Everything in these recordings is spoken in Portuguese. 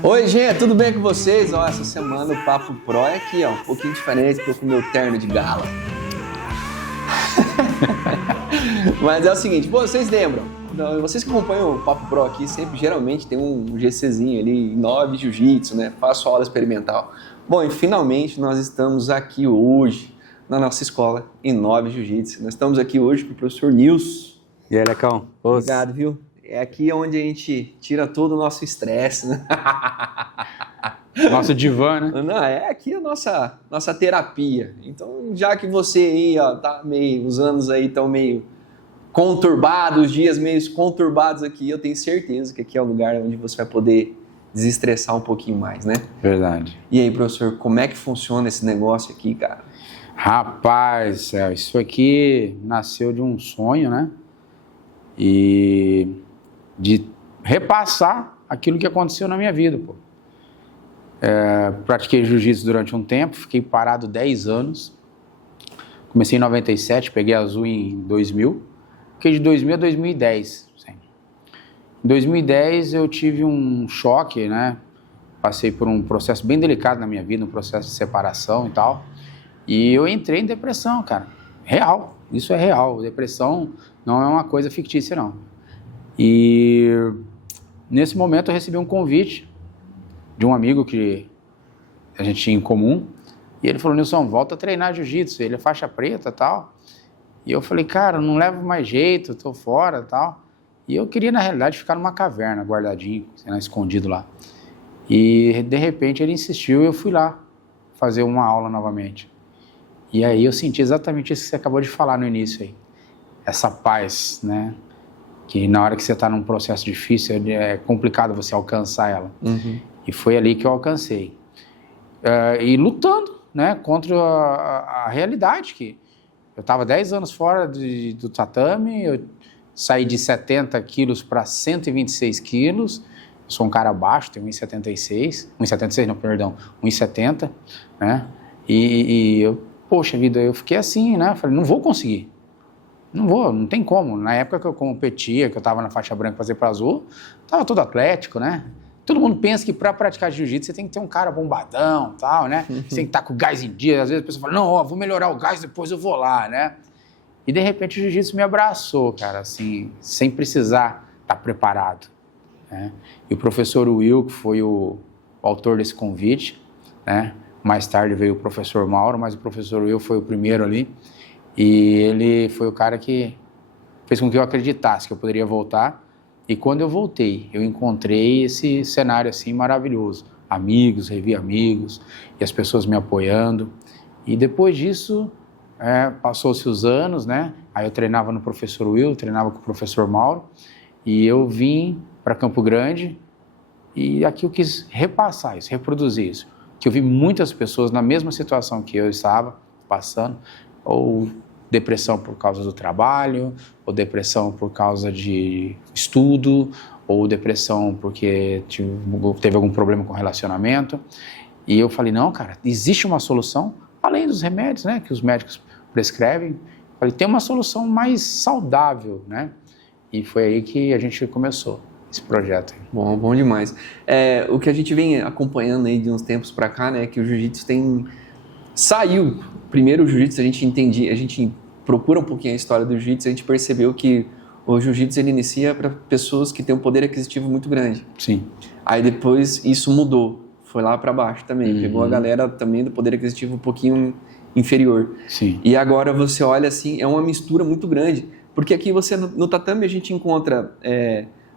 Oi, gente, tudo bem com vocês? Ó, essa semana o Papo Pro é aqui, ó, um pouquinho diferente, tô com o meu terno de gala. Mas é o seguinte, vocês lembram, vocês que acompanham o Papo Pro aqui, sempre, geralmente tem um GCzinho ali, 9 Jiu-Jitsu, né? Faço aula experimental. Bom, e finalmente nós estamos aqui hoje, na nossa escola, em 9 Jiu-Jitsu. Nós estamos aqui hoje com o professor Nilson. E aí, Lecão? Obrigado, viu? É aqui onde a gente tira todo o nosso estresse, né? Nosso divã, né? Não, é aqui a nossa terapia. Então, já que você aí, ó, tá meio, os anos aí estão meio conturbados, os dias meio conturbados aqui, eu tenho certeza que aqui é o lugar onde você vai poder desestressar um pouquinho mais, né? Verdade. E aí, professor, como é que funciona esse negócio aqui, cara? Rapaz, isso aqui nasceu de um sonho, né? E de repassar aquilo que aconteceu na minha vida, pô. Pratiquei jiu-jitsu durante um tempo, fiquei parado 10 anos. Comecei em 97, peguei azul em 2000. Fiquei de 2000 a 2010. Sim. Em 2010 eu tive um choque, né? Passei por um processo bem delicado na minha vida, um processo de separação e tal. E eu entrei em depressão, cara. Real, isso é real. Depressão não é uma coisa fictícia, não. E nesse momento eu recebi um convite de um amigo que a gente tinha em comum. E ele falou: Nilson, volta a treinar jiu-jitsu. Ele é faixa preta e tal. E eu falei: cara, não levo mais jeito, tô fora e tal. E eu queria, na realidade, ficar numa caverna, guardadinho, escondido lá. E de repente ele insistiu e eu fui lá fazer uma aula novamente. E aí eu senti exatamente isso que você acabou de falar no início aí. Essa paz, né? Que na hora que você está num processo difícil, é complicado você alcançar ela. Uhum. E foi ali que eu alcancei. E lutando, né, contra a realidade, que eu estava 10 anos fora do tatame, eu saí de 70 quilos para 126 quilos, eu sou um cara baixo, tenho 1,76, 1,76 não, perdão, 1,70, né, e eu, poxa vida, eu fiquei assim, né, falei, não vou conseguir. Não tem como. Na época que eu competia, que eu estava na faixa branca para fazer para azul, estava todo atlético, né? Todo mundo pensa que para praticar jiu-jitsu você tem que ter um cara bombadão e tal, né? Você tem que estar com o gás em dia. Às vezes a pessoa fala, não, ó, vou melhorar o gás, depois eu vou lá, né? E de repente o jiu-jitsu me abraçou, cara, assim, sem precisar estar preparado, né? E o professor Will, que foi o autor desse convite, né? Mais tarde veio o professor Mauro, mas o professor Will foi o primeiro ali. E ele foi o cara que fez com que eu acreditasse que eu poderia voltar. E quando eu voltei, eu encontrei esse cenário assim maravilhoso. Amigos, revi amigos, e as pessoas me apoiando. E depois disso, passou-se os anos, né? Aí eu treinava no professor Will, treinava com o professor Mauro. E eu vim para Campo Grande e aqui eu quis repassar isso, reproduzir isso. Que eu vi muitas pessoas na mesma situação que eu estava passando, ou depressão por causa do trabalho, ou depressão por causa de estudo, ou depressão porque teve algum problema com relacionamento. E eu falei, não, cara, existe uma solução, além dos remédios, né, que os médicos prescrevem. Eu falei, tem uma solução mais saudável, né? E foi aí que a gente começou esse projeto. Bom demais. O que a gente vem acompanhando aí de uns tempos para cá, né, que o jiu-jitsu saiu. Primeiro o jiu-jitsu, a gente procura um pouquinho a história do jiu-jitsu, a gente percebeu que o jiu-jitsu ele inicia para pessoas que têm um poder aquisitivo muito grande. Sim. Aí depois isso mudou, foi lá para baixo também, pegou a galera também do poder aquisitivo um pouquinho inferior. Sim. E agora você olha assim, é uma mistura muito grande, porque aqui você no tatame a gente encontra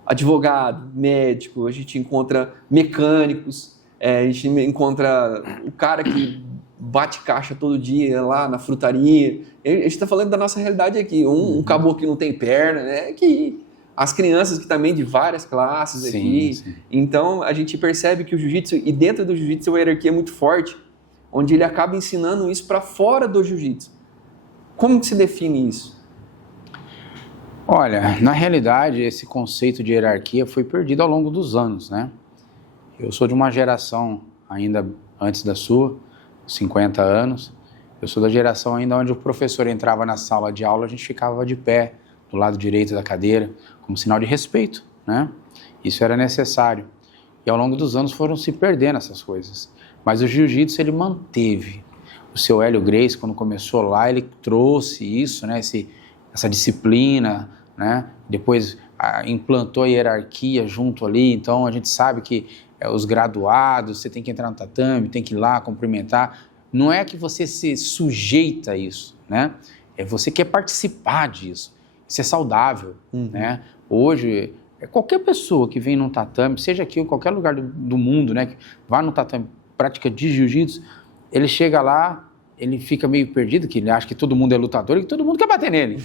advogado, médico, a gente encontra mecânicos, a gente encontra o cara que bate caixa todo dia lá na frutaria. A gente está falando da nossa realidade aqui. Um caboclo que não tem perna, né? Que as crianças que também de várias classes aqui. Sim. Então, a gente percebe que o jiu-jitsu, e dentro do jiu-jitsu, a hierarquia é muito forte, onde ele acaba ensinando isso para fora do jiu-jitsu. Como que se define isso? Olha, na realidade, esse conceito de hierarquia foi perdido ao longo dos anos, né? Eu sou de uma geração ainda antes da sua, 50 anos. Eu sou da geração ainda onde o professor entrava na sala de aula, a gente ficava de pé, do lado direito da cadeira, como sinal de respeito, né? Isso era necessário. E ao longo dos anos foram se perdendo essas coisas. Mas o jiu-jitsu, ele manteve. O seu Hélio Gracie, quando começou lá, ele trouxe isso, né? Essa disciplina, né? Depois implantou a hierarquia junto ali. Então a gente sabe que os graduados, você tem que entrar no tatame, tem que ir lá cumprimentar. Não é que você se sujeita a isso, né? É você quer participar disso. Isso é saudável, né? Hoje, qualquer pessoa que vem num tatame, seja aqui ou qualquer lugar do mundo, né? Que vá no tatame, prática de jiu-jitsu, ele chega lá, ele fica meio perdido, que ele acha que todo mundo é lutador e que todo mundo quer bater nele,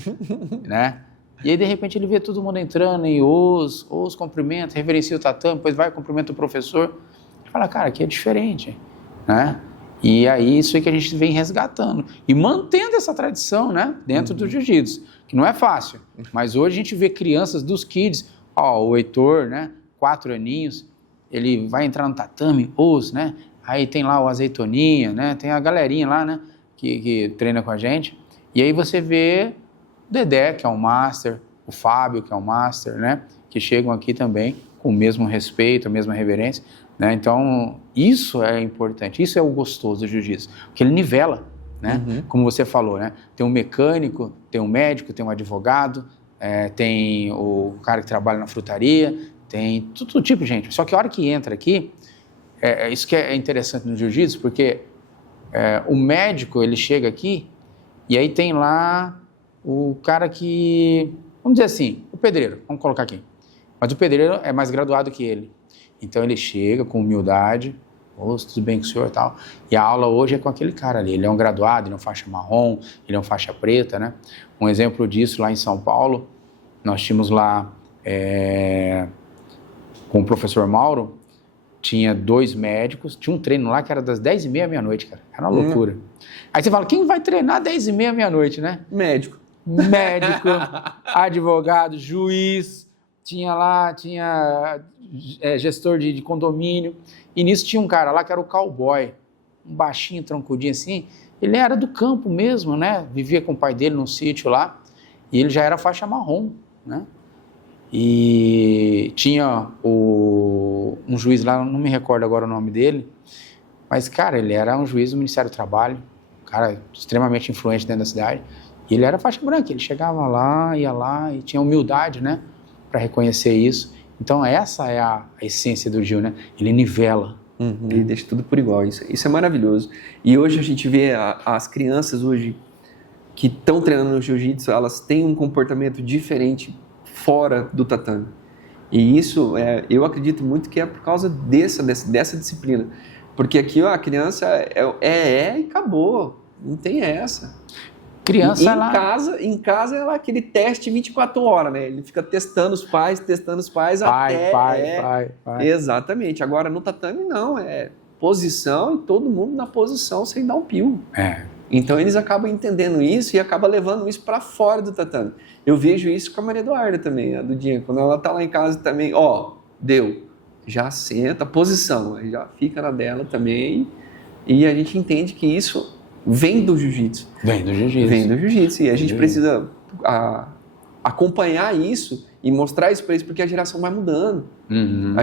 né? E aí, de repente, ele vê todo mundo entrando e os cumprimenta, reverencia o tatame, depois vai cumprimenta o professor. E fala, cara, aqui é diferente, né? E aí, isso aí que a gente vem resgatando e mantendo essa tradição, né? Dentro do jiu-jitsu, que não é fácil. Mas hoje a gente vê crianças dos kids, o Heitor, né? 4 aninhos, ele vai entrar no tatame, né? Aí tem lá o Azeitoninha, né? Tem a galerinha lá, né? Que treina com a gente. E aí você vê o Dedé, que é um master, o Fábio, que é um master, né? Que chegam aqui também com o mesmo respeito, a mesma reverência, né? Então, isso é importante, isso é o gostoso do jiu-jitsu, porque ele nivela, né? Como você falou, né? Tem um mecânico, tem um médico, tem um advogado, tem o cara que trabalha na frutaria, tem todo tipo de gente. Só que a hora que entra aqui, isso que é interessante no jiu-jitsu, porque o médico, ele chega aqui e aí tem lá o cara que, vamos dizer assim, o pedreiro, vamos colocar aqui. Mas o pedreiro é mais graduado que ele. Então ele chega com humildade, tudo bem com o senhor e tal. E a aula hoje é com aquele cara ali. Ele é um graduado, ele é um faixa marrom, ele é um faixa preta, né? Um exemplo disso lá em São Paulo, nós tínhamos lá com o professor Mauro, tinha 2 médicos, tinha um treino lá que era das 10h30 à meia-noite, cara. Era uma loucura. Aí você fala, quem vai treinar 10h30 à meia-noite, né? Médico, advogado, juiz, tinha gestor de condomínio, e nisso tinha um cara lá que era o cowboy, um baixinho, troncudinho assim, ele era do campo mesmo, né? Vivia com o pai dele num sítio lá, e ele já era faixa marrom, né? E tinha um juiz lá, não me recordo agora o nome dele, mas, cara, ele era um juiz do Ministério do Trabalho, um cara extremamente influente dentro da cidade, e ele era faixa branca, ele chegava lá, ia lá, e tinha humildade, né, para reconhecer isso. Então, essa é a essência do Gil, né? Ele nivela. Ele deixa tudo por igual, isso é maravilhoso. E hoje a gente vê as crianças hoje que estão treinando no jiu-jitsu, elas têm um comportamento diferente fora do tatame. E isso, eu acredito muito que é por causa dessa disciplina. Porque aqui a criança e acabou, não tem essa. Criança em casa é lá aquele teste 24 horas, né? Ele fica testando os pais até... Pai. Exatamente. Agora no tatame não, é posição e todo mundo na posição sem dar um pio. Então eles acabam entendendo isso e acabam levando isso para fora do tatame. Eu vejo isso com a Maria Eduarda também, a Dudinha. Quando ela tá lá em casa também, deu, já senta, posição, aí já fica na dela também. E a gente entende que isso vem do jiu-jitsu. Vem do jiu-jitsu. E a gente precisa acompanhar isso e mostrar isso para eles, porque a geração vai mudando.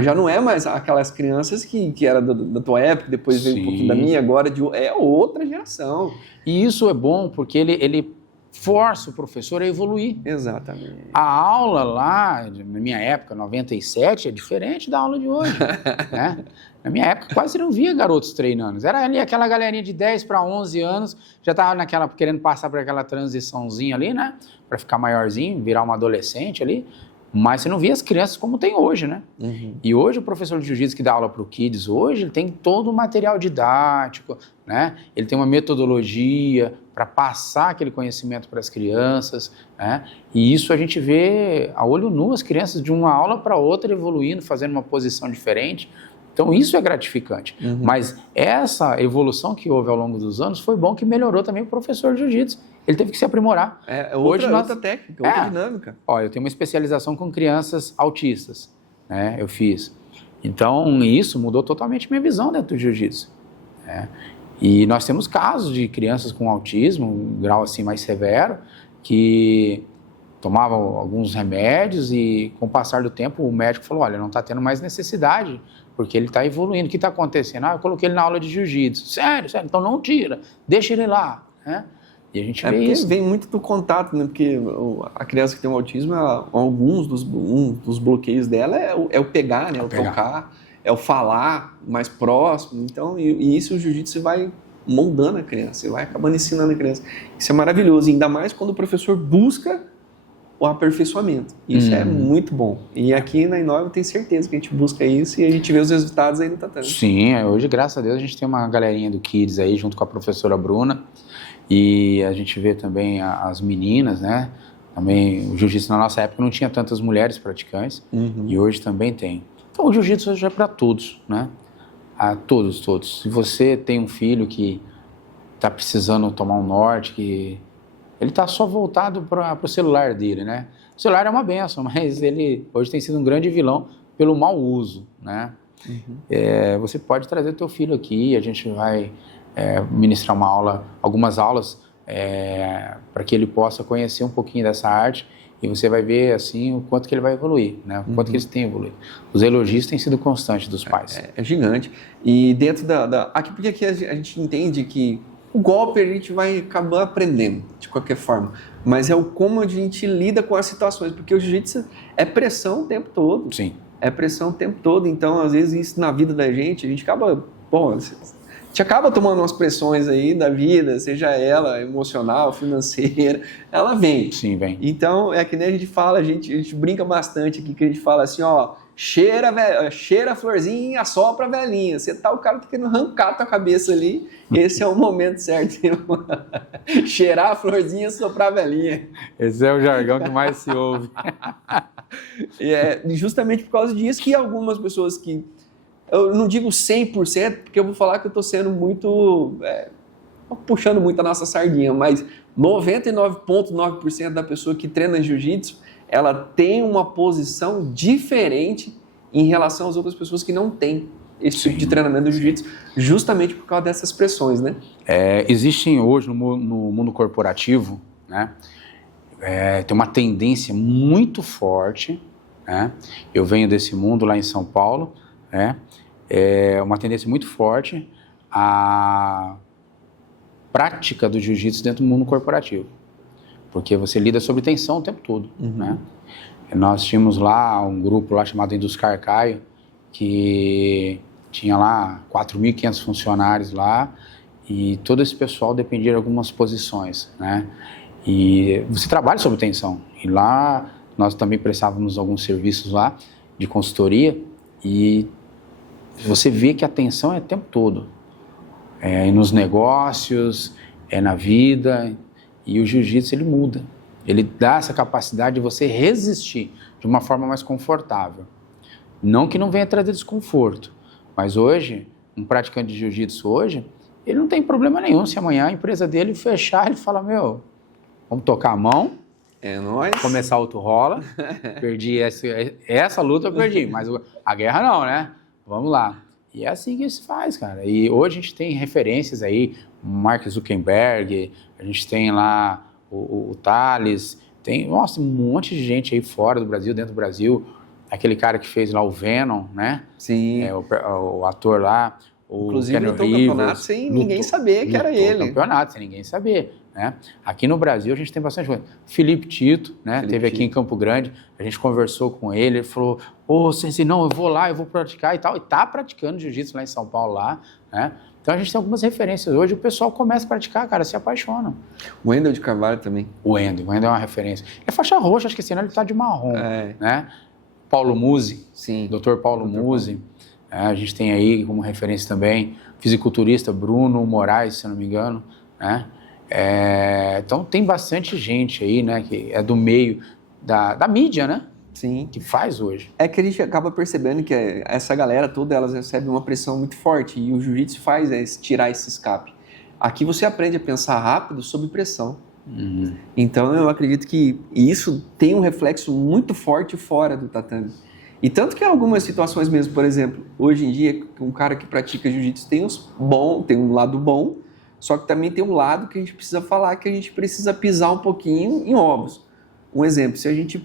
Já não é mais aquelas crianças que era da tua época, depois veio um pouquinho da minha, agora é outra geração. E isso é bom porque ele força o professor a evoluir. Exatamente. A aula lá, na minha época, 97, é diferente da aula de hoje. Né? Na minha época, quase não via garotos treinando. Era ali aquela galerinha de 10 para 11 anos, já estava querendo passar por aquela transiçãozinha ali, né? Para ficar maiorzinho, virar uma adolescente ali. Mas você não via as crianças como tem hoje, né? E hoje o professor de jiu-jitsu que dá aula para o Kids, hoje ele tem todo o material didático, né? Ele tem uma metodologia para passar aquele conhecimento para as crianças, né? E isso a gente vê a olho nu as crianças de uma aula para outra evoluindo, fazendo uma posição diferente. Então isso é gratificante. Mas essa evolução que houve ao longo dos anos foi bom que melhorou também o professor de jiu-jitsu. Ele teve que se aprimorar. Outra técnica, outra dinâmica. Eu tenho uma especialização com crianças autistas, né? Eu fiz. Então, isso mudou totalmente minha visão dentro do jiu-jitsu. Né? E nós temos casos de crianças com autismo, um grau assim mais severo, que tomava alguns remédios e, com o passar do tempo, o médico falou, olha, não está tendo mais necessidade, porque ele está evoluindo. O que está acontecendo? Eu coloquei ele na aula de jiu-jitsu. Sério, então não tira, deixa ele lá, né? E a gente vê isso. Vem muito do contato, né? Porque a criança que tem um autismo, alguns dos bloqueios dela é o pegar, né? Tocar, é o falar mais próximo. Então, e isso o jiu-jitsu vai moldando a criança, você vai acabando ensinando a criança. Isso é maravilhoso, ainda mais quando o professor busca o aperfeiçoamento. Isso é muito bom. E aqui na Inova eu tenho certeza que a gente busca isso e a gente vê os resultados aí no tatame. Sim, hoje, graças a Deus, a gente tem uma galerinha do Kids aí, junto com a professora Bruna, e a gente vê também as meninas, né? Também o jiu-jitsu na nossa época não tinha tantas mulheres praticantes, e hoje também tem. Então o jiu-jitsu hoje é para todos, né? A todos. Se você tem um filho que está precisando tomar um norte, que ele está só voltado para o celular dele, né? O celular é uma benção, mas ele hoje tem sido um grande vilão pelo mau uso, né? Você pode trazer teu filho aqui, a gente vai ministrar algumas aulas para que ele possa conhecer um pouquinho dessa arte e você vai ver assim o quanto que ele vai evoluir, né? O quanto que eles têm evoluído. Os elogios têm sido constantes dos pais. É gigante. E dentro porque aqui a gente entende que o golpe a gente vai acabar aprendendo, de qualquer forma. Mas é como a gente lida com as situações, porque o jiu-jitsu é pressão o tempo todo. Sim. É pressão o tempo todo, então às vezes isso na vida da gente, a gente acaba, a gente acaba tomando umas pressões aí da vida, seja ela emocional, financeira, ela vem. Sim, vem. Então é que nem a gente fala, a gente brinca bastante aqui, que a gente fala assim, cheira a florzinha e assopra a velhinha. O cara tá querendo arrancar a tua cabeça ali, esse é o momento certo. Cheirar a florzinha e soprar a velhinha. Esse é o jargão que mais se ouve. E é justamente por causa disso que algumas pessoas que... Eu não digo 100%, porque eu vou falar que eu estou sendo muito... puxando muito a nossa sardinha, mas 99,9% da pessoa que treina jiu-jitsu, ela tem uma posição diferente em relação às outras pessoas que não têm esse tipo de treinamento do jiu-jitsu, justamente por causa dessas pressões, né? Existem hoje no mundo corporativo, né? Tem uma tendência muito forte, né? Eu venho desse mundo lá em São Paulo, né? Uma tendência muito forte a prática do jiu-jitsu dentro do mundo corporativo, porque você lida sobre tensão o tempo todo, né? Nós tínhamos lá um grupo lá chamado Induscar Caio, que tinha lá 4.500 funcionários lá, e todo esse pessoal dependia de algumas posições, né? E você trabalha sob tensão, e lá nós também prestávamos alguns serviços lá de consultoria, e você vê que a tensão é o tempo todo, nos negócios, na vida, e o jiu-jitsu ele muda, ele dá essa capacidade de você resistir de uma forma mais confortável. Não que não venha trazer desconforto, mas hoje, um praticante de jiu-jitsu hoje, ele não tem problema nenhum se amanhã a empresa dele fechar, ele fala, vamos tocar a mão, nóis. Começar outro rola, perdi essa luta, eu perdi, mas a guerra não, né? Vamos lá. E é assim que se faz, cara. E hoje a gente tem referências aí, Mark Zuckerberg, a gente tem lá o Thales, tem um monte de gente aí fora do Brasil, dentro do Brasil, aquele cara que fez lá o Venom, né? Sim. O ator lá, o inclusive Keanu lutou Reeves, campeonato sem ninguém saber que era ele. Campeonato sem ninguém saber, né? Aqui no Brasil a gente tem bastante coisa. Felipe Tito, né? Teve aqui em Campo Grande, a gente conversou com ele, ele falou, Sensei, não, eu vou lá, eu vou praticar e tal, e tá praticando jiu-jitsu lá em São Paulo, lá, né? Então a gente tem algumas referências. Hoje o pessoal começa a praticar, cara, se apaixona. O Wendel de Carvalho também. O Wendel é uma referência. É faixa roxa, acho que esse ano ele tá de marrom, né? Paulo Musi, sim. Dr. Paulo Musi. A gente tem aí como referência também fisiculturista Bruno Moraes, se eu não me engano, né? Então tem bastante gente aí, né, que é do meio da mídia, né? Sim. Que faz hoje. É que a gente acaba percebendo que essa galera toda, elas recebem uma pressão muito forte e o jiu-jitsu faz tirar esse escape. Aqui você aprende a pensar rápido sob pressão. Então eu acredito que isso tem um reflexo muito forte fora do tatame. E tanto que em algumas situações mesmo, por exemplo, hoje em dia, um cara que pratica jiu-jitsu tem um lado bom, só que também tem um lado que a gente precisa falar, que a gente precisa pisar um pouquinho em ovos. Um exemplo, se a gente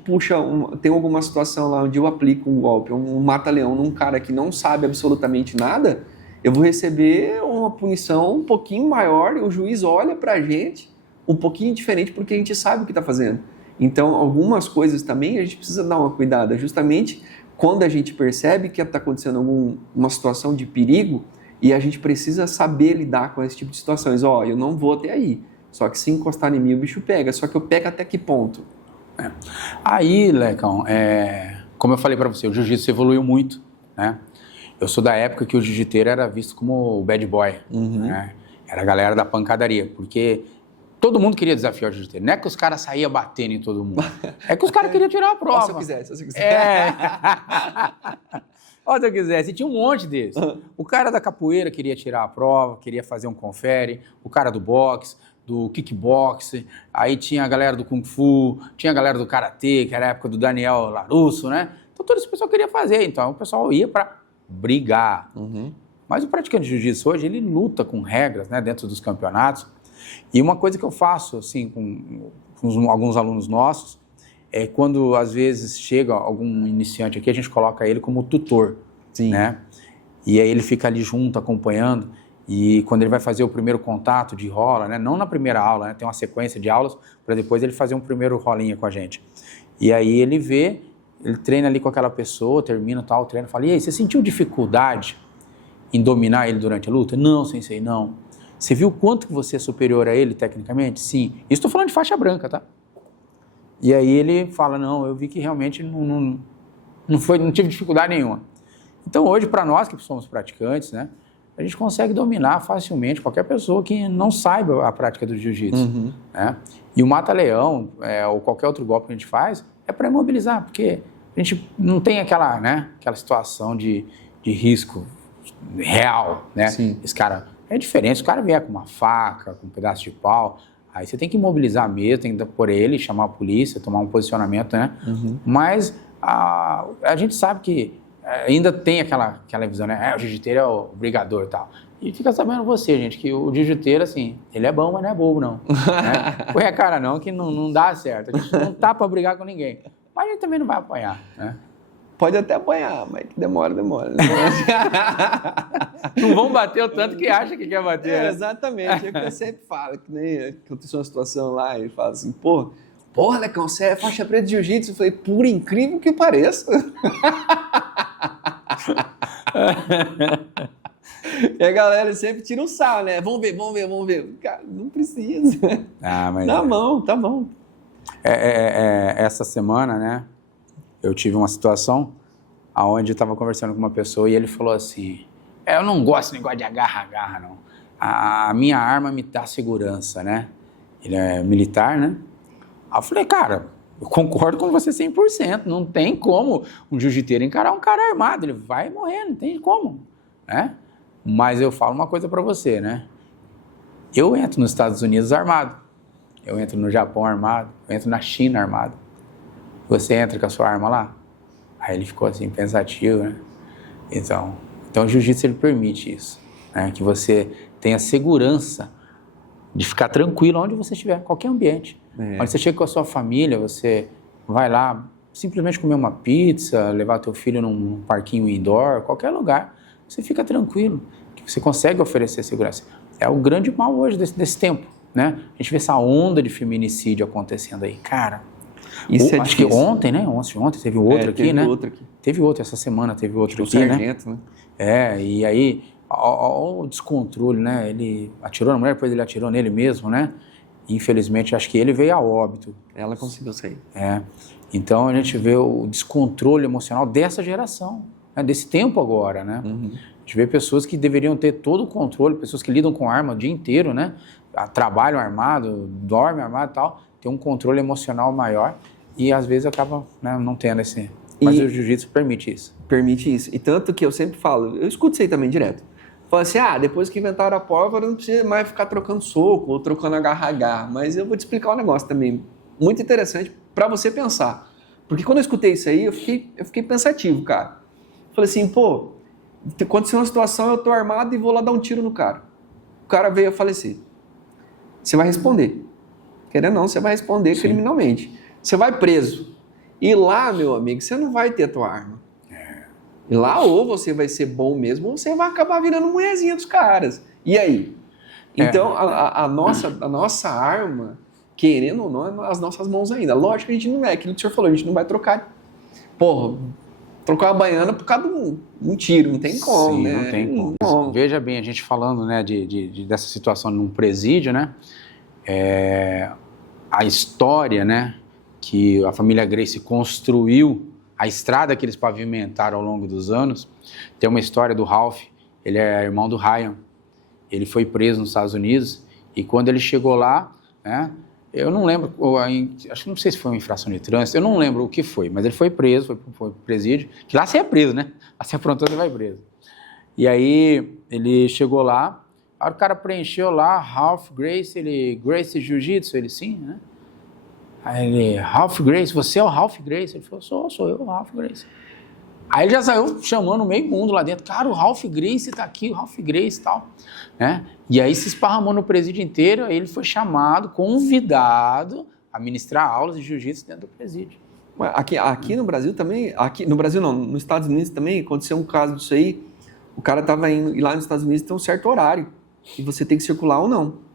tem alguma situação lá onde eu aplico um golpe, um mata-leão num cara que não sabe absolutamente nada, eu vou receber uma punição um pouquinho maior e o juiz olha pra gente um pouquinho diferente porque a gente sabe o que está fazendo. Então, algumas coisas também a gente precisa dar uma cuidada, justamente quando a gente percebe que está acontecendo uma situação de perigo e a gente precisa saber lidar com esse tipo de situações. Eu não vou até aí, só que se encostar em mim o bicho pega, só que eu pego até que ponto? Aí, Lecão, como eu falei para você, o jiu-jitsu evoluiu muito, né? Eu sou da época que o jiu-jiteiro era visto como o bad boy, né? Era a galera da pancadaria, porque todo mundo queria desafiar o jiu-jiteiro. Não é que os caras saíam batendo em todo mundo, é que os caras queriam tirar a prova. Se eu quisesse. Se eu quisesse. E tinha um monte desses. O cara da capoeira queria tirar a prova, queria fazer um confere, o cara do boxe, do kickboxing, aí tinha a galera do Kung Fu, tinha a galera do Karatê, que era a época do Daniel Larusso, né? Então todo esse pessoal queria fazer, então o pessoal ia para brigar. Mas o praticante de jiu-jitsu hoje, ele luta com regras, né, dentro dos campeonatos. E uma coisa que eu faço, assim, com alguns alunos nossos, é quando às vezes chega algum iniciante aqui, a gente coloca ele como tutor, né? E aí ele fica ali junto, acompanhando. E quando ele vai fazer o primeiro contato de rola, né? Não na primeira aula, né? Tem uma sequência de aulas para depois ele fazer um primeiro rolinha com a gente. E aí ele vê, ele treina ali com aquela pessoa, termina tal, treina, fala, e aí, você sentiu dificuldade em dominar ele durante a luta? Não, sensei, não. Você viu o quanto que você é superior a ele tecnicamente? Sim. Isso estou falando de faixa branca, tá? E aí ele fala, não, eu vi que realmente não tive dificuldade nenhuma. Então hoje, para nós que somos praticantes, né? A gente consegue dominar facilmente qualquer pessoa que não saiba a prática do jiu-jitsu. Né? E o mata-leão, ou qualquer outro golpe que a gente faz, é para imobilizar, porque a gente não tem aquela situação de risco real, né? Sim. Esse cara, é diferente, se o cara vier com uma faca, com um pedaço de pau, aí você tem que imobilizar mesmo, tem que por ele, chamar a polícia, tomar um posicionamento, né? Mas a gente sabe que ainda tem aquela visão, né? O jiu-jiteiro é o brigador e tal. E fica sabendo você, gente, que o jiu-jiteiro, assim, ele é bom, mas não é bobo, não. Né? Põe a cara não, que não dá certo. A gente não tá pra brigar com ninguém. Mas a gente também não vai apanhar, né? Pode até apanhar, mas demora. Né? Não vão bater o tanto que acha que quer bater. Né? Exatamente. É o que eu sempre falo, que nem aconteceu uma situação lá, ele fala assim, porra, Lecão, você é faixa preta de jiu-jitsu? Eu falei, por incrível que pareça. E a galera sempre tira um sal, né? Vamos ver. Cara, não precisa. Mas na mão, tá bom. Essa semana, né, eu tive uma situação onde eu estava conversando com uma pessoa e ele falou assim, eu não gosto de negócio de agarra, não. A minha arma me dá segurança, né? Ele é militar, né? Aí eu falei, cara, eu concordo com você 100%, não tem como um jiu-jiteiro encarar um cara armado, ele vai morrer, não tem como, né? Mas eu falo uma coisa pra você, né? Eu entro nos Estados Unidos armado, eu entro no Japão armado, eu entro na China armado. Você entra com a sua arma lá? Aí ele ficou assim, pensativo, né? Então o jiu-jitsu ele permite isso, né? Que você tenha segurança de ficar tranquilo onde você estiver, qualquer ambiente. Quando você chega com a sua família, você vai lá simplesmente comer uma pizza, levar teu filho num parquinho indoor, qualquer lugar, você fica tranquilo, que você consegue oferecer segurança. É o grande mal hoje desse tempo, né? A gente vê essa onda de feminicídio acontecendo aí, cara. Isso acho que ontem, né? Ontem teve outro aqui, né? Teve outro, essa semana teve outro aqui, sargento, né? E aí, o descontrole, né? Ele atirou na mulher, depois ele atirou nele mesmo, né? Infelizmente, acho que ele veio a óbito. Ela conseguiu sair. Então, a gente vê o descontrole emocional dessa geração, né? Desse tempo agora, né? A gente vê pessoas que deveriam ter todo o controle, pessoas que lidam com arma o dia inteiro, né? Trabalham armado, dormem armado e tal, tem um controle emocional maior e às vezes acaba, né, não tendo esse... Mas o jiu-jitsu permite isso. Permite isso. E tanto que eu sempre falo, eu escuto isso aí também direto. Fala assim, depois que inventaram a pólvora, não precisa mais ficar trocando soco ou trocando agarra-agarra. Mas eu vou te explicar um negócio também muito interessante para você pensar. Porque quando eu escutei isso aí, eu fiquei pensativo, cara. Falei assim, aconteceu uma situação, eu tô armado e vou lá dar um tiro no cara. O cara veio a falecer. Você vai responder. Querendo ou não, você vai responder criminalmente. Você vai preso. E lá, meu amigo, você não vai ter a tua arma. E lá ou você vai ser bom mesmo, ou você vai acabar virando mulherzinha dos caras. E aí? Então, a nossa arma, querendo ou não, é nas nossas mãos ainda. Lógico que a gente não é, aquilo que o senhor falou, a gente não vai trocar, trocar a baiana por causa de um tiro, não tem como, Sim, né? não tem como. Veja bem, a gente falando, né, dessa situação num presídio, né, a história, né, que a família Gracie construiu, a estrada que eles pavimentaram ao longo dos anos, tem uma história do Ralph, ele é irmão do Ryan, ele foi preso nos Estados Unidos e quando ele chegou lá, né, eu não lembro, acho que não sei se foi uma infração de trânsito, eu não lembro o que foi, mas ele foi preso, foi pro presídio, que lá você é preso, né? Lá você aprontou, você vai preso. E aí ele chegou lá, aí o cara preencheu lá, Ralph Gracie, Gracie Jiu-Jitsu, ele sim, né? Aí ele, Ralph Gracie, você é o Ralph Gracie? Ele falou, sou eu, o Ralph Gracie. Aí ele já saiu chamando meio mundo lá dentro, cara, o Ralph Gracie tá aqui, o Ralph Gracie e tal, né? E aí se esparramou no presídio inteiro, aí ele foi chamado, convidado a ministrar aulas de jiu-jitsu dentro do presídio. Aqui no Brasil também, aqui no Brasil não, nos Estados Unidos também aconteceu um caso disso aí, o cara tava indo, e lá nos Estados Unidos tem um certo horário, e você tem que circular ou não.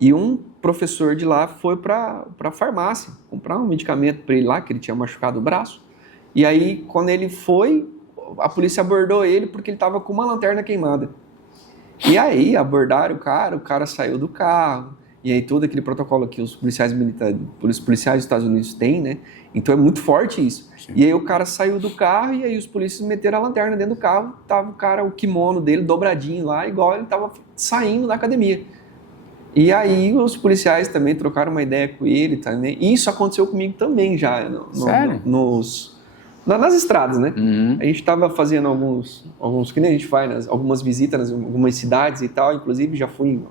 E um professor de lá foi para farmácia comprar um medicamento para ele lá, que ele tinha machucado o braço. E aí, quando ele foi, a polícia abordou ele porque ele estava com uma lanterna queimada. E aí, abordaram o cara saiu do carro, e aí todo aquele protocolo que os policiais militares, os policiais dos Estados Unidos têm, né? Então é muito forte isso. Sim. E aí o cara saiu do carro e aí os policiais meteram a lanterna dentro do carro, tava o cara, o kimono dele dobradinho lá, igual ele estava saindo da academia. E aí os policiais também trocaram uma ideia com ele também. E isso aconteceu comigo também já. Nas estradas, né? Uhum. A gente estava fazendo alguns que nem a gente faz, algumas visitas em algumas cidades e tal. Inclusive já fui em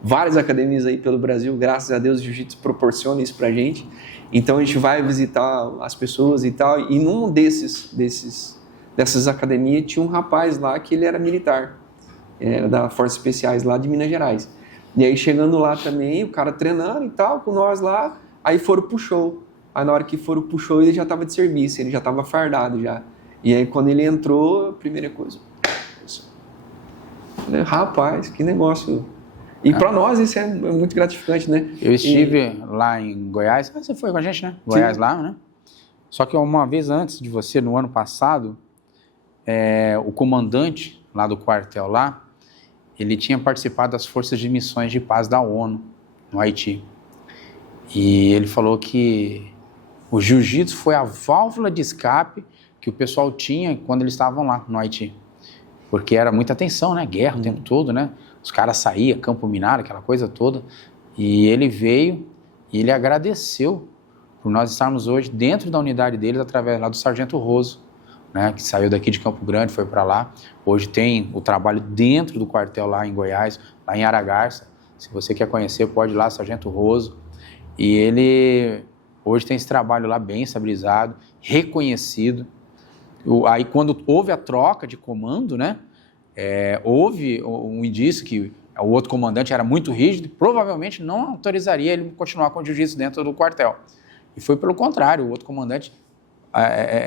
várias academias aí pelo Brasil. Graças a Deus o jiu-jitsu proporciona isso pra gente. Então a gente vai visitar as pessoas e tal. E num dessas academias tinha um rapaz lá que ele era militar. Era da Forças Especiais lá de Minas Gerais. E aí chegando lá também, o cara treinando e tal, com nós lá, aí foram pro show. Aí na hora que foram pro show ele já tava de serviço, ele já tava fardado já. E aí quando ele entrou, a primeira coisa... Falei, rapaz, que negócio... E pra nós isso é muito gratificante, né? Eu estive lá em Goiás, você foi com a gente, né? Goiás. Sim. Lá, né? Só que uma vez antes de você, no ano passado, o comandante lá do quartel lá, ele tinha participado das forças de missões de paz da ONU no Haiti. E ele falou que o jiu-jitsu foi a válvula de escape que o pessoal tinha quando eles estavam lá no Haiti. Porque era muita tensão, né? Guerra o tempo todo, né? Os caras saíam, campo minado, aquela coisa toda. E ele veio e ele agradeceu por nós estarmos hoje dentro da unidade deles através lá do Sargento Roso, né, que saiu daqui de Campo Grande, foi para lá. Hoje tem o trabalho dentro do quartel lá em Goiás, lá em Aragarça. Se você quer conhecer, pode ir lá, Sargento Roso. E ele hoje tem esse trabalho lá bem estabilizado, reconhecido. Aí quando houve a troca de comando, né, houve um indício que o outro comandante era muito rígido e provavelmente não autorizaria ele continuar com o jiu-jitsu dentro do quartel. E foi pelo contrário, o outro comandante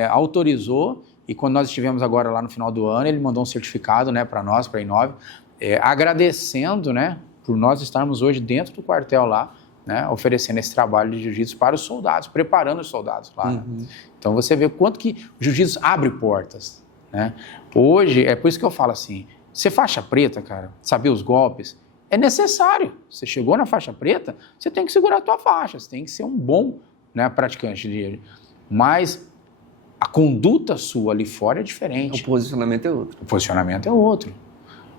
autorizou. E quando nós estivemos agora lá no final do ano, ele mandou um certificado, né, para nós, para a Inove, agradecendo, né, por nós estarmos hoje dentro do quartel lá, né, oferecendo esse trabalho de jiu-jitsu para os soldados, preparando os soldados lá. Uhum. Né? Então você vê quanto que o jiu-jitsu abre portas. Né? Hoje, é por isso que eu falo assim, ser faixa preta, cara, saber os golpes, é necessário. Você chegou na faixa preta, você tem que segurar a tua faixa, você tem que ser um bom, né, praticante. Mas a conduta sua ali fora é diferente. O posicionamento é outro. O posicionamento é outro.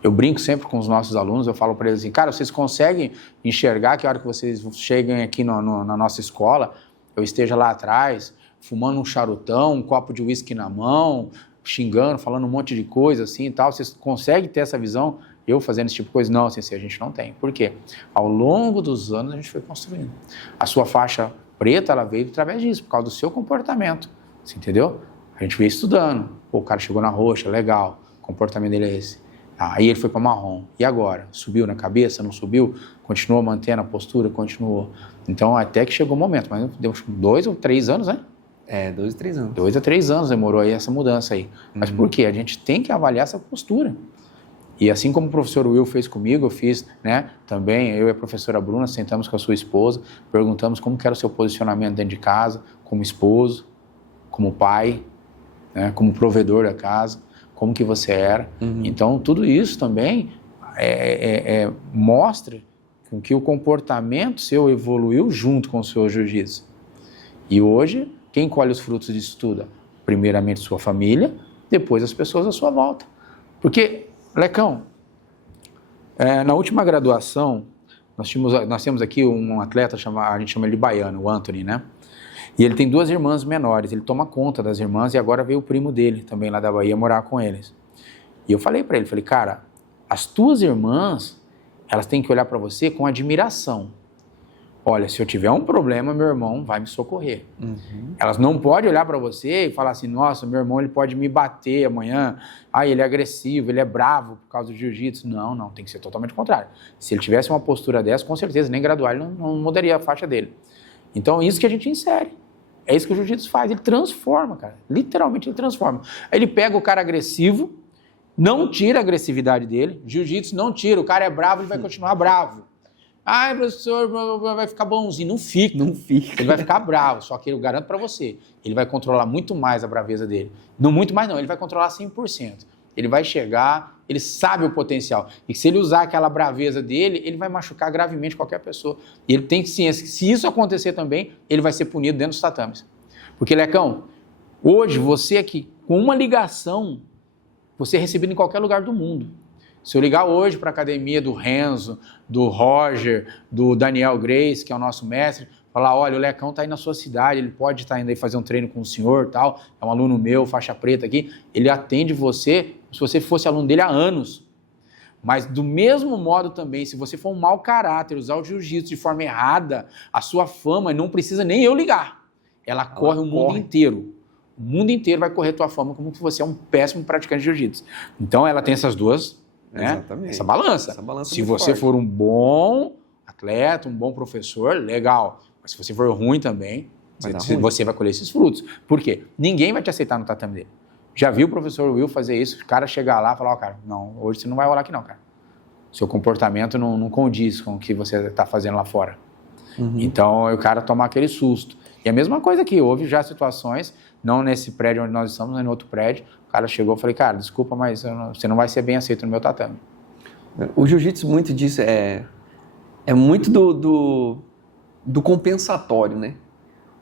Eu brinco sempre com os nossos alunos, eu falo para eles assim, cara, vocês conseguem enxergar que a hora que vocês cheguem aqui na nossa escola, eu esteja lá atrás, fumando um charutão, um copo de uísque na mão, xingando, falando um monte de coisa assim e tal, vocês conseguem ter essa visão? Eu fazendo esse tipo de coisa? Não, assim, a gente não tem. Por quê? Ao longo dos anos a gente foi construindo. A sua faixa preta, ela veio através disso, por causa do seu comportamento. Você entendeu? A gente veio estudando. Pô, o cara chegou na roxa, legal. O comportamento dele é esse. Aí ele foi para marrom. E agora? Subiu na cabeça? Não subiu? Continuou mantendo a postura? Continuou. Então, até que chegou o momento. Mas deu 2 ou 3 anos, né? 2 a 3 anos. 2 a 3 anos demorou aí essa mudança aí. Mas por quê? A gente tem que avaliar essa postura. E assim como o professor Will fez comigo, eu fiz, né? Também, eu e a professora Bruna sentamos com a sua esposa, perguntamos como que era o seu posicionamento dentro de casa, como esposo, como pai, né? Como provedor da casa, como que você era. Então, tudo isso também mostra que o comportamento seu evoluiu junto com o seu jiu-jitsu. E hoje, quem colhe os frutos disso tudo? Primeiramente sua família, depois as pessoas à sua volta. Porque, Lecão, na última graduação, nós temos aqui um atleta, a gente chama ele de baiano, o Anthony, né? E ele tem 2 irmãs menores, ele toma conta das irmãs e agora veio o primo dele, também lá da Bahia, morar com eles. E eu falei para ele, cara, as tuas irmãs, elas têm que olhar para você com admiração. Olha, se eu tiver um problema, meu irmão vai me socorrer. Elas não podem olhar para você e falar assim, nossa, meu irmão ele pode me bater amanhã, ele é agressivo, ele é bravo por causa do jiu-jitsu. Não, tem que ser totalmente o contrário. Se ele tivesse uma postura dessa, com certeza, nem graduar, ele não mudaria a faixa dele. Então, é isso que a gente insere. É isso que o jiu-jitsu faz, ele transforma, cara. Literalmente ele transforma. Aí ele pega o cara agressivo, não tira a agressividade dele, jiu-jitsu não tira, o cara é bravo, ele vai continuar bravo. Professor, vai ficar bonzinho. Não fica. Ele vai ficar bravo, só que eu garanto pra você, ele vai controlar muito mais a braveza dele. Não muito mais não, ele vai controlar 100%. Ele vai chegar, ele sabe o potencial. E se ele usar aquela braveza dele, ele vai machucar gravemente qualquer pessoa. E ele tem ciência que se isso acontecer também, ele vai ser punido dentro dos tatames. Porque, Lecão, hoje você aqui, com uma ligação, você é recebido em qualquer lugar do mundo. Se eu ligar hoje para a academia do Renzo, do Roger, do Daniel Grace, que é o nosso mestre, falar, olha, o Lecão está aí na sua cidade, ele pode estar indo aí fazer um treino com o senhor, tal, é um aluno meu, faixa preta aqui, ele atende você, se você fosse aluno dele há anos. Mas do mesmo modo também, se você for um mau caráter, usar o jiu-jitsu de forma errada, a sua fama não precisa nem eu ligar. Ela corre o mundo inteiro. O mundo inteiro vai correr a tua fama como se você é um péssimo praticante de jiu-jitsu. Então ela tem essas duas, né? Essa balança. Se você for um bom atleta, um bom professor, legal. Mas se você for ruim também, você vai colher esses frutos. Por quê? Ninguém vai te aceitar no tatame dele. Já viu o professor Will fazer isso? O cara chegar lá e falar, cara, não, hoje você não vai rolar aqui não, cara. Seu comportamento não condiz com o que você está fazendo lá fora. Então, o cara tomar aquele susto. E a mesma coisa aqui, houve já situações, não nesse prédio onde nós estamos, mas em outro prédio, o cara chegou e falei, cara, desculpa, mas você não vai ser bem aceito no meu tatame. O jiu-jitsu, muito disso, é muito do compensatório, né?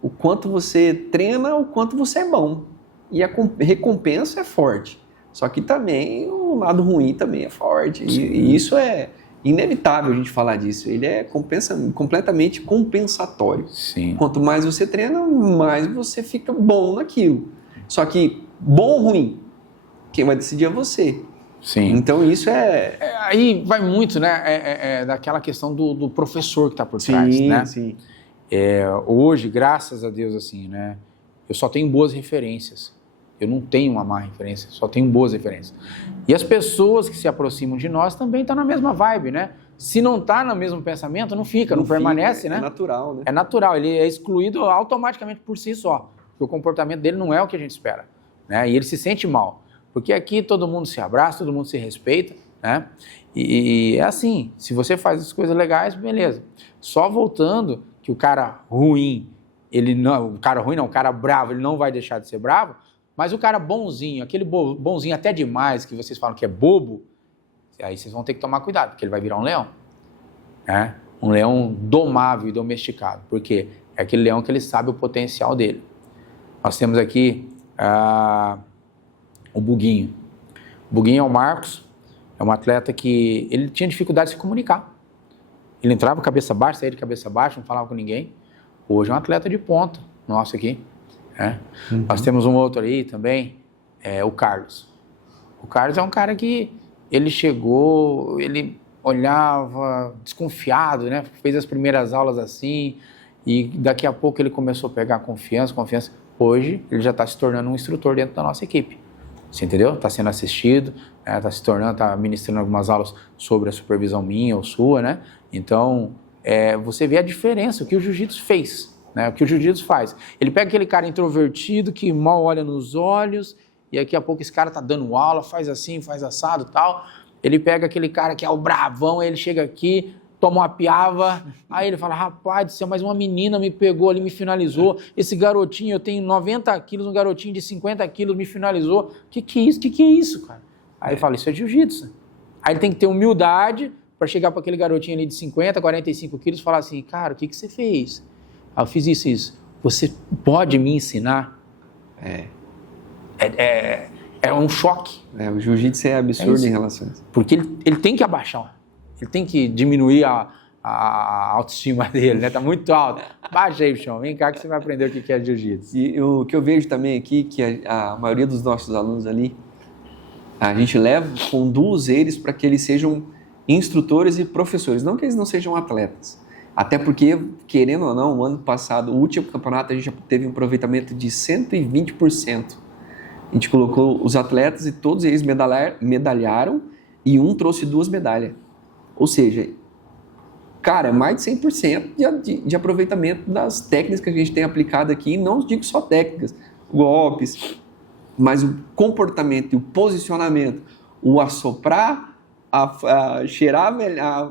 O quanto você treina, o quanto você é bom. E a recompensa é forte. Só que também o lado ruim também é forte. E isso é inevitável a gente falar disso. Ele é completamente compensatório. Sim. Quanto mais você treina, mais você fica bom naquilo. Só que bom ou ruim, quem vai decidir é você. Sim. Então isso aí vai muito, né? Daquela questão do professor que está por trás, né? Sim. Hoje, graças a Deus, assim, né? Eu só tenho boas referências. Eu não tenho uma má referência, só tenho boas referências. E as pessoas que se aproximam de nós também estão na mesma vibe, né? Se não está no mesmo pensamento, não fica, não permanece, né? É natural, né? É natural, ele é excluído automaticamente por si só. Porque o comportamento dele não é o que a gente espera, né? E ele se sente mal. Porque aqui todo mundo se abraça, todo mundo se respeita, né? E é assim, se você faz as coisas legais, beleza. Só voltando que o cara ruim, o cara bravo, ele não vai deixar de ser bravo, mas o cara bonzinho, aquele bonzinho até demais, que vocês falam que é bobo, aí vocês vão ter que tomar cuidado, porque ele vai virar um leão, né? Um leão domável e domesticado. Por quê? É aquele leão que ele sabe o potencial dele. Nós temos aqui o Buguinho. O Buguinho é o Marcos, é um atleta que ele tinha dificuldade de se comunicar. Ele entrava cabeça baixa, saía de cabeça baixa, não falava com ninguém. Hoje é um atleta de ponta, nosso aqui. Nós temos um outro aí também, o Carlos. O Carlos é um cara que ele chegou, ele olhava desconfiado, né? Fez as primeiras aulas assim e daqui a pouco ele começou a pegar confiança. Hoje ele já está se tornando um instrutor dentro da nossa equipe. Você entendeu? Está sendo assistido, Tá se tornando, tá ministrando algumas aulas sobre a supervisão minha ou sua, né? Então, você vê a diferença, o que o jiu-jitsu fez, né? O que o jiu-jitsu faz. Ele pega aquele cara introvertido que mal olha nos olhos e daqui a pouco esse cara tá dando aula, faz assim, faz assado e tal. Ele pega aquele cara que é o bravão, aí ele chega aqui, toma uma piava, aí ele fala, rapaz do céu, mas uma menina me pegou ali, me finalizou, esse garotinho, eu tenho 90 quilos, um garotinho de 50 quilos me finalizou, que é isso? Que é isso, cara? Aí ele fala, isso é jiu-jitsu. Aí ele tem que ter humildade para chegar para aquele garotinho ali de 50, 45 quilos e falar assim, cara, o que você fez? Ah, eu fiz isso. Você pode me ensinar? É um choque. O jiu-jitsu é absurdo em relação a isso. Porque ele tem que abaixar, ele tem que diminuir a autoestima dele, né? Tá muito alto. Baixa aí, chão, vem cá que você vai aprender o que é jiu-jitsu. E o que eu vejo também aqui, que a maioria dos nossos alunos ali, a gente conduz eles para que eles sejam instrutores e professores, não que eles não sejam atletas. Até porque, querendo ou não, o ano passado, o último campeonato, a gente já teve um aproveitamento de 120%. A gente colocou os atletas e todos eles medalharam e um trouxe 2 medalhas. Ou seja, cara, é mais de 100% de aproveitamento das técnicas que a gente tem aplicado aqui. Não digo só técnicas, golpes, mas o comportamento e o posicionamento, o assoprar, cheirar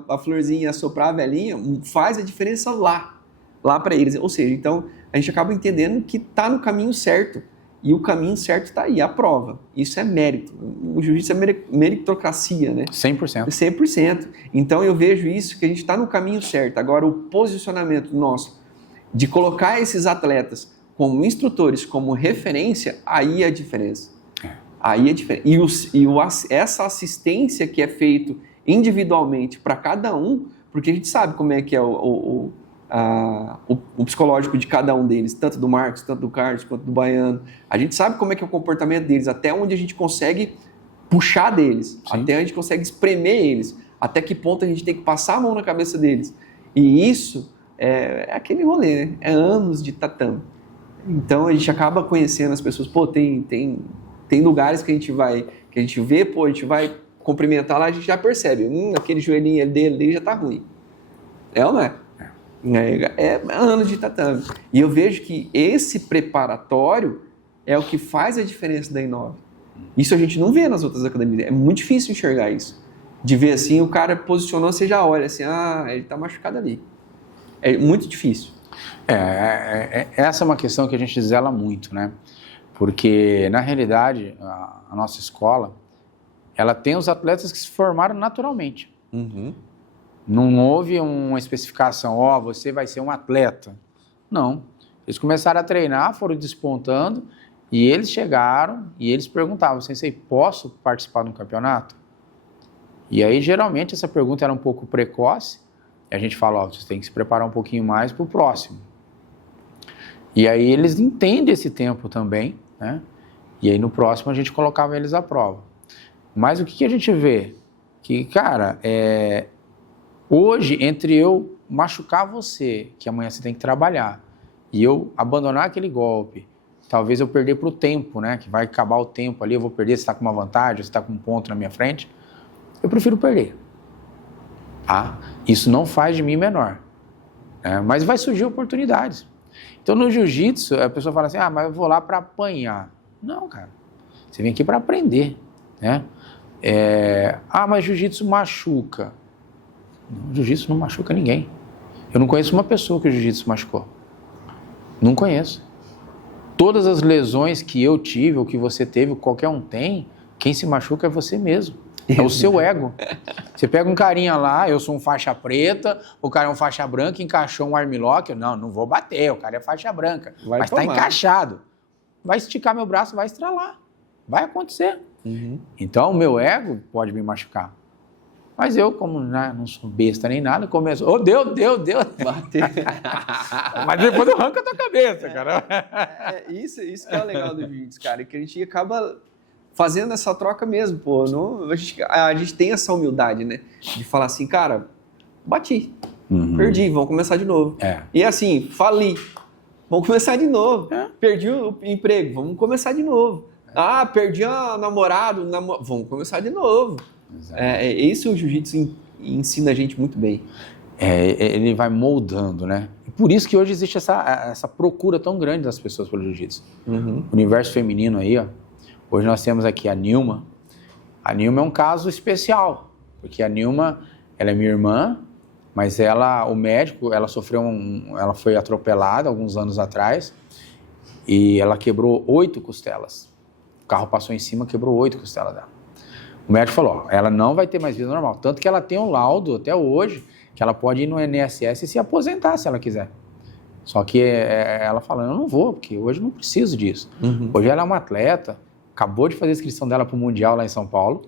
a florzinha, assoprar a velhinha, faz a diferença lá para eles. Ou seja, então a gente acaba entendendo que está no caminho certo. E o caminho certo está aí, a prova. Isso é mérito. O jiu-jitsu é meritocracia, né? 100%. 100%. Então eu vejo isso, que a gente está no caminho certo. Agora o posicionamento nosso de colocar esses atletas como instrutores, como referência, aí é a diferença. Aí é a diferença. Essa assistência que é feito individualmente para cada um, porque a gente sabe como é que é o psicológico de cada um deles, tanto do Marcos, tanto do Carlos, quanto do Baiano. A gente sabe como é que é o comportamento deles, até onde a gente consegue puxar deles, Sim. até onde a gente consegue espremer eles, até que ponto a gente tem que passar a mão na cabeça deles. E isso é aquele rolê, né? É anos de tatame. Então a gente acaba conhecendo as pessoas. Pô, tem lugares que a gente vê, pô, a gente vai cumprimentar lá, a gente já percebe, aquele joelhinho dele já tá ruim. É ou não é? É anos de tatame. E eu vejo que esse preparatório é o que faz a diferença da Inove. Isso a gente não vê nas outras academias. É muito difícil enxergar isso. De ver assim, o cara posicionou, você já olha assim, ele tá machucado ali. É muito difícil. Essa é uma questão que a gente zela muito, né? Porque, na realidade, a nossa escola, ela tem os atletas que se formaram naturalmente. Uhum. Não houve uma especificação, você vai ser um atleta. Não. Eles começaram a treinar, foram despontando, e eles chegaram e eles perguntavam, sensei, posso participar de um campeonato? E aí, geralmente, essa pergunta era um pouco precoce, e a gente fala, você tem que se preparar um pouquinho mais para o próximo. E aí eles entendem esse tempo também, né? E aí no próximo a gente colocava eles à prova. Mas o que a gente vê? Que, cara, hoje, entre eu machucar você, que amanhã você tem que trabalhar, e eu abandonar aquele golpe, talvez eu perder para o tempo, né? Que vai acabar o tempo ali, eu vou perder, você está com uma vantagem, você está com um ponto na minha frente, eu prefiro perder. Tá? Isso não faz de mim menor. Mas vai surgir oportunidades. Então no jiu-jitsu, a pessoa fala assim, mas eu vou lá para apanhar. Não, cara. Você vem aqui para aprender, né? Mas jiu-jitsu machuca. Não, jiu-jitsu não machuca ninguém. Eu não conheço uma pessoa que o jiu-jitsu machucou. Não conheço. Todas as lesões que eu tive, ou que você teve, ou qualquer um tem, quem se machuca é você mesmo. É o seu ego. Você pega um carinha lá, eu sou um faixa preta, o cara é um faixa branca, encaixou um armlock, não vou bater, o cara é faixa branca. Mas tá encaixado. Vai esticar meu braço, vai estralar. Vai acontecer. Uhum. Então, o meu ego pode me machucar. Mas eu, como não sou besta nem nada, começo, deu. Bater. Mas depois arranca a tua cabeça, cara. Isso que é o legal do jiu-jitsu, cara, que a gente acaba fazendo essa troca mesmo, pô. A gente tem essa humildade, né? De falar assim, cara, bati, perdi, vamos começar de novo. E assim, fali, vamos começar de novo. Perdi o emprego, vamos começar de novo. Ah, perdi a namorada, vamos começar de novo. Isso o jiu-jitsu ensina a gente muito bem. Ele vai moldando, né? E por isso que hoje existe essa procura tão grande das pessoas pelo jiu-jitsu. O universo feminino aí, ó. Hoje nós temos aqui a Nilma. A Nilma é um caso especial, porque a Nilma, ela é minha irmã, mas o médico, ela foi atropelada alguns anos atrás e ela quebrou 8 costelas. O carro passou em cima, quebrou 8 costelas dela. O médico falou, ó, ela não vai ter mais vida normal. Tanto que ela tem um laudo até hoje, que ela pode ir no INSS e se aposentar se ela quiser. Só que ela fala, eu não vou, porque hoje eu não preciso disso. Hoje ela é uma atleta, acabou de fazer a inscrição dela para o Mundial lá em São Paulo.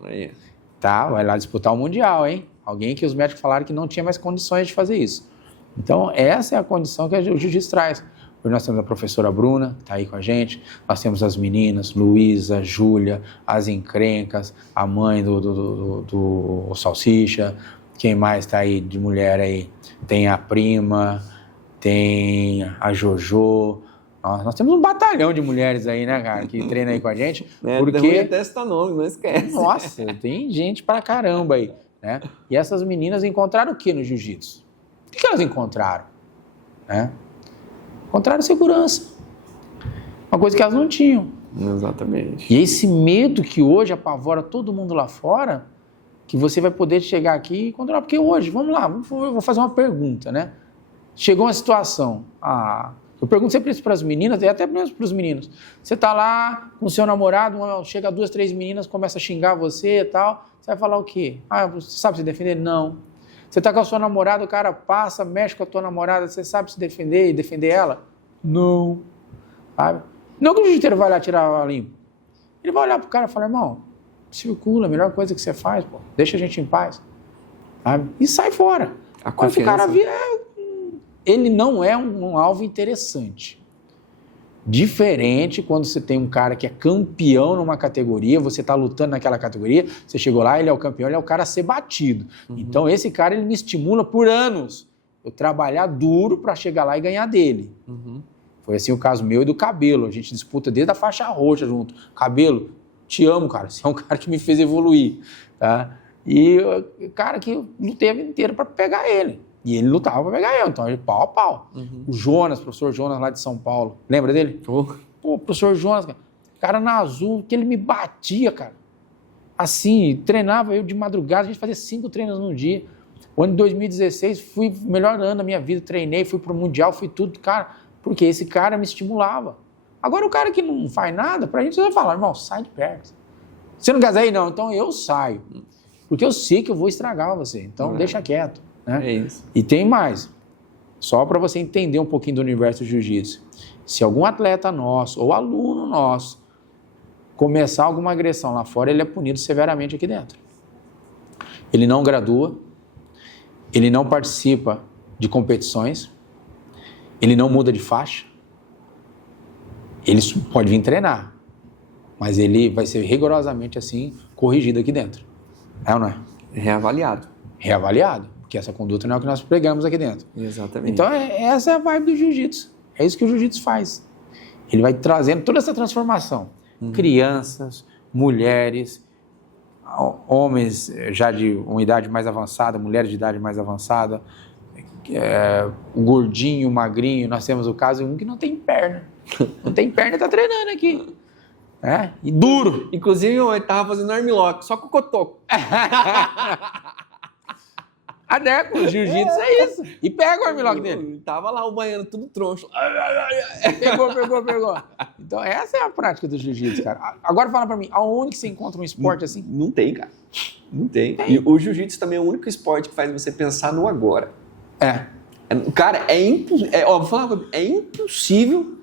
Tá, vai lá disputar o Mundial, hein? Alguém que os médicos falaram que não tinha mais condições de fazer isso. Então, essa é a condição que o jiu-jitsu traz. Hoje nós temos a professora Bruna, está aí com a gente, nós temos as meninas, Luísa, Júlia, as encrencas, a mãe do Salsicha, quem mais está aí de mulher aí? Tem a prima, tem a Jojo, nós temos um batalhão de mulheres aí, né, cara, que treina aí com a gente. Porque até citar nome, não esquece. Nossa, tem gente pra caramba aí, né? E essas meninas encontraram o que no jiu-jitsu? O que elas encontraram? Né? Encontraram segurança. Uma coisa que elas não tinham. Exatamente. E esse medo que hoje apavora todo mundo lá fora, que você vai poder chegar aqui e controlar. Porque hoje, vamos lá, eu vou fazer uma pergunta, né? Chegou uma situação, eu pergunto sempre isso para as meninas e até mesmo para os meninos. Você está lá com o seu namorado, chega 2, 3 meninas, começa a xingar você e tal, você vai falar o quê? Você sabe se defender? Não. Você está com a sua namorada, o cara passa, mexe com a tua namorada, você sabe se defender e defender ela? Não. Sabe? Não que o jiu-jiteiro vai lá tirar a limpo. Ele vai olhar pro cara e falar, irmão, circula, a melhor coisa que você faz, pô, deixa a gente em paz. Sabe? E sai fora. Quando o cara vê, ele não é um alvo interessante. Diferente quando você tem um cara que é campeão numa categoria, você está lutando naquela categoria, você chegou lá, ele é o campeão, ele é o cara a ser batido. Então esse cara, ele me estimula por anos. Eu trabalhar duro para chegar lá e ganhar dele. Foi assim o caso meu e do Cabelo. A gente disputa desde a faixa roxa junto. Cabelo, te amo, cara. Você é um cara que me fez evoluir. Tá? E o cara que lutei a vida inteira para pegar ele. E ele lutava para pegar eu, então ele pau a pau. O Jonas, professor Jonas lá de São Paulo, lembra dele? Pô, professor Jonas, cara na Azul, que ele me batia, cara. Assim, treinava eu de madrugada, a gente fazia 5 treinos no dia. O ano de 2016, fui o melhor ano da minha vida, treinei, fui pro Mundial, fui tudo, cara, porque esse cara me estimulava. Agora o cara que não faz nada, pra gente, você vai falar, irmão, sai de perto. Você não quer sair? Não, então eu saio. Porque eu sei que eu vou estragar você, então deixa quieto. Né? É isso. E tem mais, só para você entender um pouquinho do universo do jiu-jitsu. Se algum atleta nosso ou aluno nosso começar alguma agressão lá fora, ele é punido severamente aqui dentro. Ele não gradua, ele não participa de competições, ele não muda de faixa, ele pode vir treinar, mas ele vai ser rigorosamente assim corrigido aqui dentro. É ou não é? Reavaliado. Porque essa conduta não é o que nós pregamos aqui dentro. Exatamente. Então, essa é a vibe do jiu-jitsu. É isso que o jiu-jitsu faz. Ele vai trazendo toda essa transformação. Crianças, mulheres, homens já de uma idade mais avançada, mulheres de idade mais avançada, o gordinho, o magrinho. Nós temos o caso de um que não tem perna. Não tem perna e está treinando aqui. E duro. Inclusive, eu estava fazendo armlock, só com o cotoco. Adeco, o jiu-jitsu é isso. E pega o armlock dele. Tava lá o baiano tudo troncho. Pegou. Então essa é a prática do jiu-jitsu, cara. Agora fala pra mim, aonde que você encontra um esporte assim? Não tem, cara. Não tem. E o jiu-jitsu também é o único esporte que faz você pensar no agora. Cara, vou falar uma coisa, é impossível.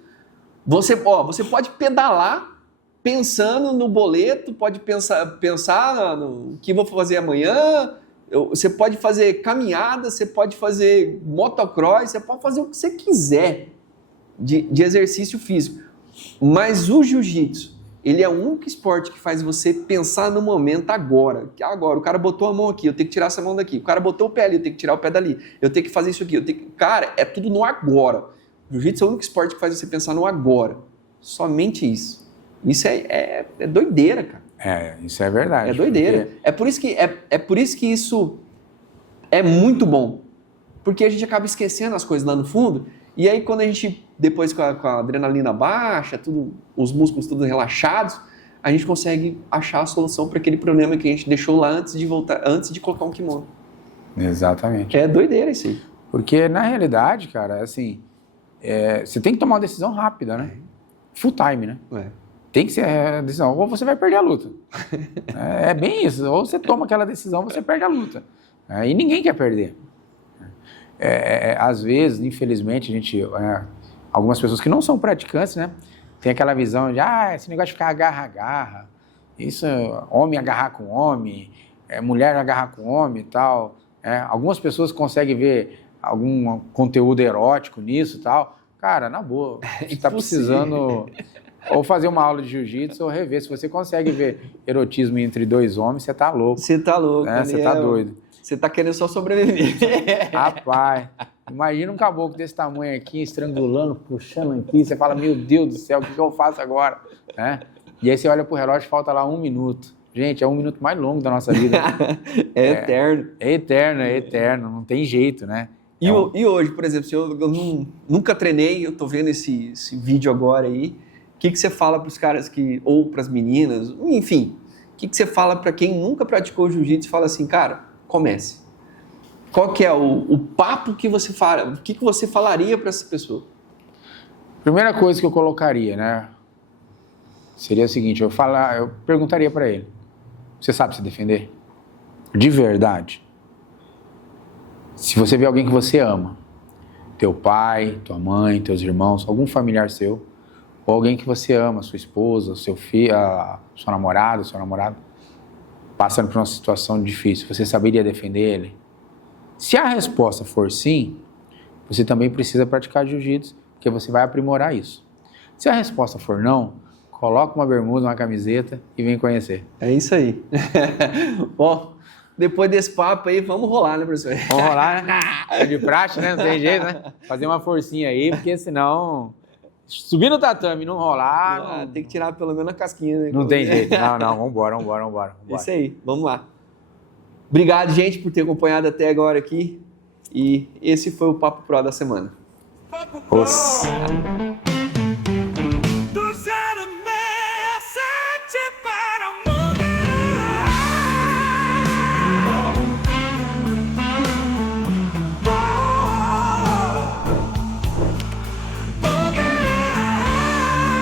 Você pode pedalar pensando no boleto, pode pensar no que vou fazer amanhã. Você pode fazer caminhada, você pode fazer motocross, você pode fazer o que você quiser de exercício físico. Mas o jiu-jitsu, ele é o único esporte que faz você pensar no momento agora. Agora, o cara botou a mão aqui, eu tenho que tirar essa mão daqui. O cara botou o pé ali, eu tenho que tirar o pé dali. Eu tenho que fazer isso aqui. Cara, é tudo no agora. O jiu-jitsu é o único esporte que faz você pensar no agora. Somente isso. Isso é doideira, cara. Isso é verdade. É doideira. Porque... É por isso que isso é muito bom. Porque a gente acaba esquecendo as coisas lá no fundo. E aí quando a gente, depois com a adrenalina baixa, os músculos todos relaxados, a gente consegue achar a solução para aquele problema que a gente deixou lá antes de colocar um kimono. Exatamente. É doideira isso aí. Porque na realidade, cara, assim, você tem que tomar uma decisão rápida, né? Full time, né? Tem que ser a decisão, ou você vai perder a luta. É bem isso, ou você toma aquela decisão, você perde a luta. E ninguém quer perder. Às vezes, infelizmente, algumas pessoas que não são praticantes, né? Tem aquela visão de, esse negócio de ficar agarra-agarra, isso, homem agarrar com homem, mulher agarrar com homem e tal. Algumas pessoas conseguem ver algum conteúdo erótico nisso e tal. Cara, na boa, você está precisando ou fazer uma aula de jiu-jitsu ou rever. Se você consegue ver erotismo entre dois homens, você tá louco. Você tá louco, você tá doido. Você tá querendo só sobreviver. Rapaz, imagina um caboclo desse tamanho aqui, estrangulando, puxando aqui. Você fala, meu Deus do céu, o que eu faço agora? E aí você olha pro relógio, falta lá 1 minuto. Gente, é 1 minuto mais longo da nossa vida. Eterno. É eterno, não tem jeito, né? E hoje, por exemplo, se eu nunca treinei, eu tô vendo esse vídeo agora aí, o que você fala pros caras ou pras meninas, enfim, o que você fala pra quem nunca praticou jiu-jitsu e fala assim, cara, comece. Qual que é o papo que você fala, o que você falaria pra essa pessoa? Primeira coisa que eu colocaria, né, seria o seguinte, eu perguntaria pra ele, você sabe se defender? De verdade? Se você vê alguém que você ama, teu pai, tua mãe, teus irmãos, algum familiar seu, ou alguém que você ama, sua esposa, seu filho, sua namorada, seu namorado, passando por uma situação difícil, você saberia defender ele? Se a resposta for sim, você também precisa praticar jiu-jitsu, porque você vai aprimorar isso. Se a resposta for não, coloca uma bermuda, uma camiseta e vem conhecer. É isso aí. Bom, depois desse papo aí, vamos rolar, né, professor? Vamos rolar, né? É de praxe, né? Não tem jeito, né? Fazer uma forcinha aí, porque senão... Subir no tatame e não rolar... Tem que tirar pelo menos a casquinha, né? Não tem jeito. Não, vambora. Isso aí, vamos lá. Obrigado, gente, por ter acompanhado até agora aqui. E esse foi o Papo Pro da semana. Nossa.